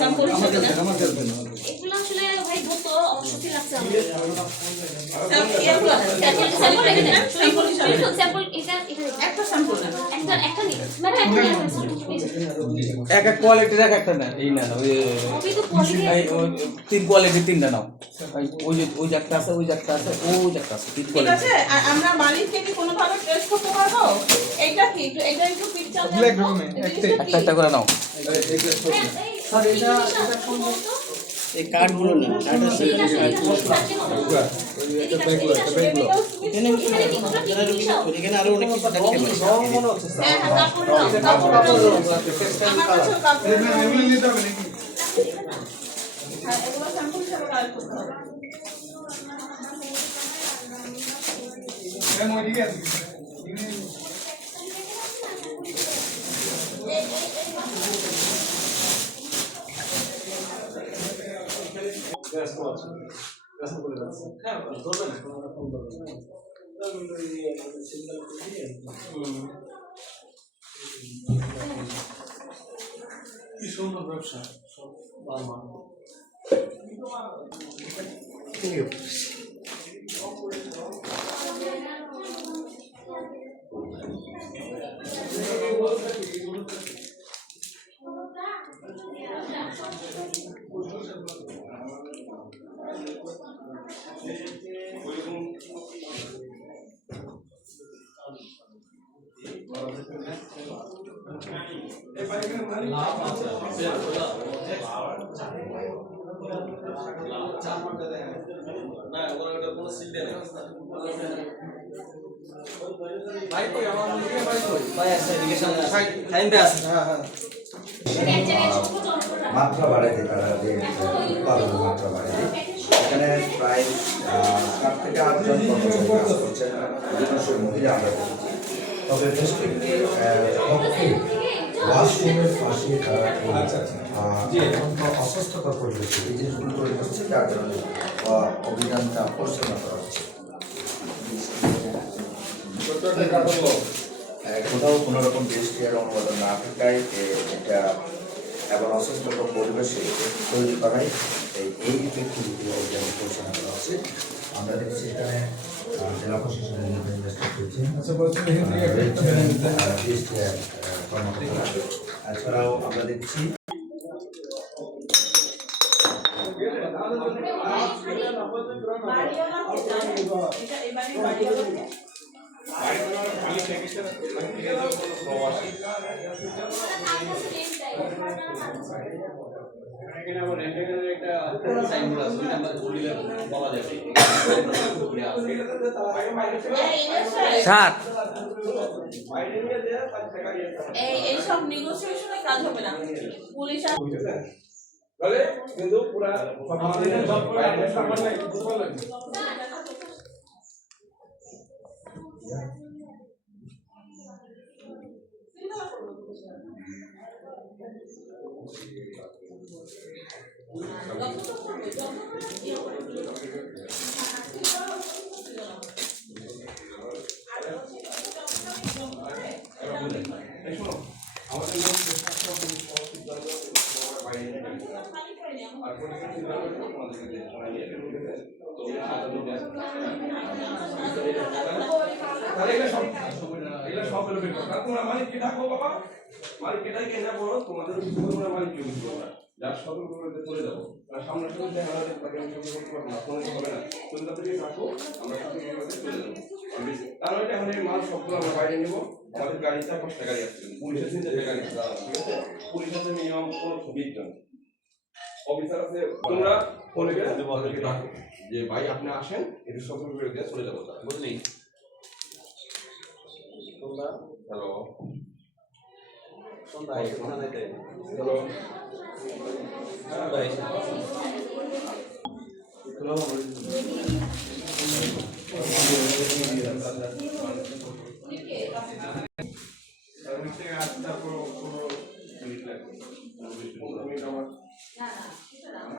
Sample হিসেবে এগুলো আসলে ভাই ধরতে অস্বস্তি লাগছে আমার। স্যাম্পল এটা একটা স্যাম্পল না একটা নেই মানে এক এক কোয়ালিটির এক একটা না এই না ওই তিন কোয়ালিটির তিনটা নাও ওই যে একটা আছে ওই যে একটা আছে ওই যে একটা আছে তিন কোয়ালিটি ঠিক আছে। আমরা মালিককে কি কোনো ভাবে টেস্ট করতে পারবো? এইটা কি এটা একটু পিকচার দাও একটা একটা করে নাও স্যার এটা এই কার্ডগুলো না কার্ড আছে এখানে আরো অনেক কিছু থাকতে পারে মনে হচ্ছে স্যার হ্যাঁ কাপড় হ্যাঁ এগুলো স্যাম্পল হিসেবে কালেক্ট করতে হবে। मैं मोदी के কি সুন্দর ব্যবসা সব বাবা মাত্রা বাড়াইতে তারা যে উৎপাদনের মাত্রা বাড়াইতে এখানে প্রায় 7 থেকে 8 জন কর্মচারী কাজ করছেন, অধিকাংশ মহিলা আমরা দেখেছি। তবে ফেস্টিভ্যালি পক্ষে ওয়াশরুমের পাশে তারা অত্যন্ত অস্বাস্থ্যকর পরিবেশে এই জিনিসগুলো তৈরি করছে, যার কারণে অভিযানটা পরিচালনা করা হচ্ছে। কোথাও কোনো রকম জিএসটিআর অনুমোদন না থাকায় এটা এবং অস্বাস্থ্যকর পরিবেশে তৈরি করাই এই ব্যক্তিগুলি অভিযান পরিচালনা করা হচ্ছে। আমরা দেখছি এখানে জেলা প্রশাসনের জিএসটিআর কর্মকর্তা, এছাড়াও আমরা দেখছি এইসব নেগোসিয়েশনে কাজ হবে না, পুলিশ কিন্তু পুরা মালিককে ডাকো বাবা, মালিককে ডাকে না বলো তোমাদের মালিক যার সতর্ক করে চলে যাবো সামনে সামনে হবে না, তুমি তাদেরকে ডাকো, আমরা সতর্ক করে চলে যাবো। কারণ এটা এখন মাল সবগুলো আমরা বাইরে নিবো, আমাদের গাড়িতে 5টা গাড়ি আসছে, পুলিশের 3টা গাড়ি আছে, ঠিক আছে? পুলিশ আছে মিনিমাম 20 জন, অফিসার আছে। তোমরা ফোনে গিয়ে ডাকো যে ভাই আপনি আসেন, এটা সতর্ক করে দিয়ে চলে যাবো, বুঝলি? তোমরা হ্যালো সন্ধ্যা হ্যালো সন্ধ্যা